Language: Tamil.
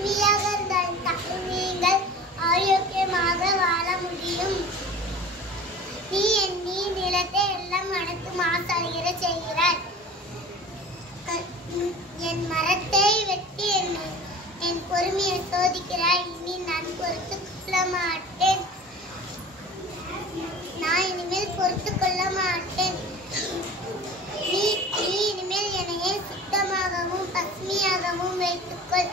பசுமையாக இருந்தால் நீங்கள் ஆரோக்கியமாக வாழ முடியும். நீ நிலத்தை எல்லாம் அனைத்து மாசடைகிற செய்கிறாய். என் மரத்தை வெட்டி என் பொறுமையை சோதிக்கிறாய். இனி நான் பொறுத்துக் கொள்ள மாட்டேன். நான் இனிமேல் பொறுத்துக் கொள்ள மாட்டேன். நீ இனிமேல் என்னையே சுத்தமாகவும் பசுமையாகவும் வைத்துக்கொள்.